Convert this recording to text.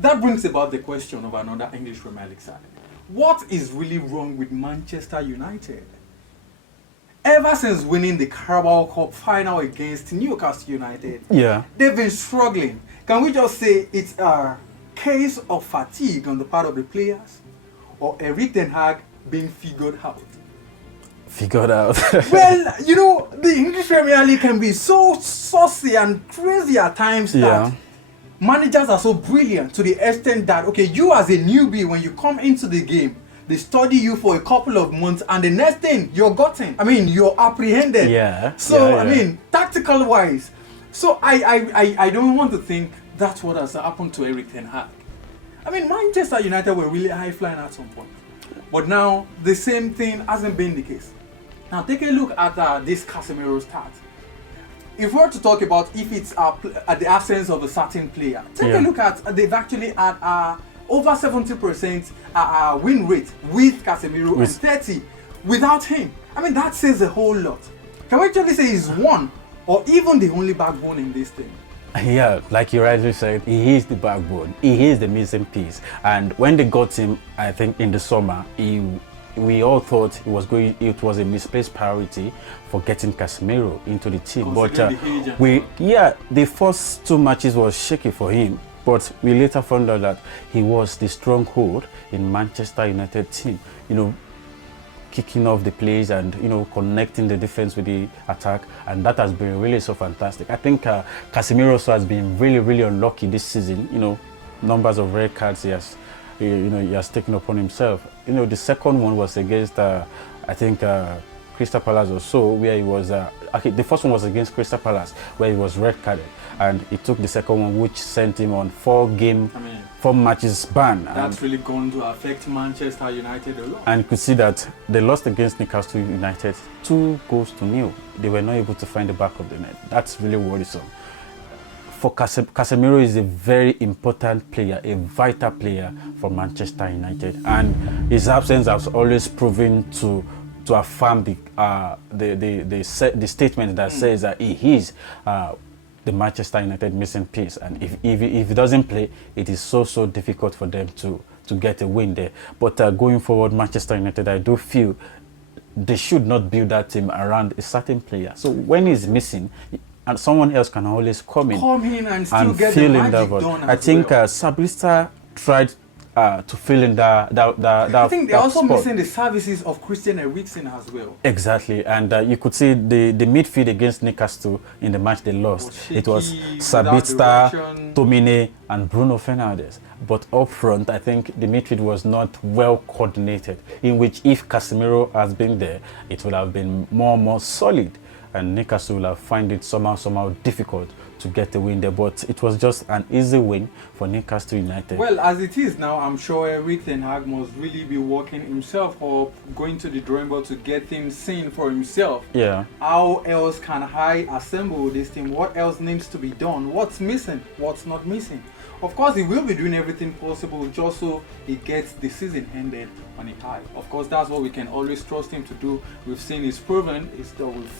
that brings about the question of another English Premier League side. What is really wrong with Manchester United? Ever since winning the Carabao Cup final against Newcastle United, they've been struggling. Can we just say it's a case of fatigue on the part of the players, or Erik ten Hag being figured out? Figured out. Well, you know, the English Premier League can be so saucy and crazy at times that managers are so brilliant to the extent that, okay, you as a newbie, when you come into the game, they study you for a couple of months, and the next thing you're you're apprehended. I mean, tactical wise. So I don't want to think that's what has happened to Erik ten Hag. I mean, Manchester United were really high flying at some point, but now the same thing hasn't been the case. Now take a look at this Casemiro'S start. If we were to talk about if it's at the absence of a certain player, take a look at they've actually had over 70% win rate with Casemiro and 30 without him. I mean, that says a whole lot. Can we actually say he's one or even the only backbone in this thing? Yeah, like you rightly said, he is the backbone. He is the missing piece. And when they got him, I think in the summer, we all thought it was a misplaced priority for getting Casemiro into the team. But the first 2 matches was shaky for him. But we later found out that he was the stronghold in Manchester United team. You know, kicking off the plays and, you know, connecting the defense with the attack, and that has been really so fantastic. I think Casemiro'S has been really, really unlucky this season. You know, numbers of red cards he has taken upon himself. You know, the second one was against I think Crystal Palace or so, where he was the first one was against Crystal Palace, where he was red carded, and he took the second one, which sent him on 4 matches ban. That's really going to affect Manchester United a lot. And you could see that they lost against Newcastle United 2-0. They were not able to find the back of the net. That's really worrisome. For Casemiro is a very important player, a vital player for Manchester United, and his absence has always proven to affirm the statement that says that he is the Manchester United missing piece, and if he doesn't play, it is so difficult for them to get a win there. But going forward, Manchester United, I do feel they should not build that team around a certain player. So when he's missing, and someone else can always come in and still get the magic done. I think Sabitzer tried to fill in that I think they're also spot. missing the services of Christian Eriksen as well. Exactly, and you could see the midfield against Newcastle in the match they lost. It was Sabitzer, Tomine, and Bruno Fernandes. But up front, I think the midfield was not well coordinated, in which if Casemiro has been there, it would have been more solid, and Newcastle will have found it somehow difficult to get the win there. But it was just an easy win for Newcastle United. Well, as it is now, I'm sure Erik ten Hag must really be working himself or going to the drawing board to get things seen for himself. How else can I assemble this team? What else needs to be done? What's missing? What's not missing? Of course, he will be doing everything possible just so he gets the season ended on a high. Of course, that's what we can always trust him to do. We've seen he's proven.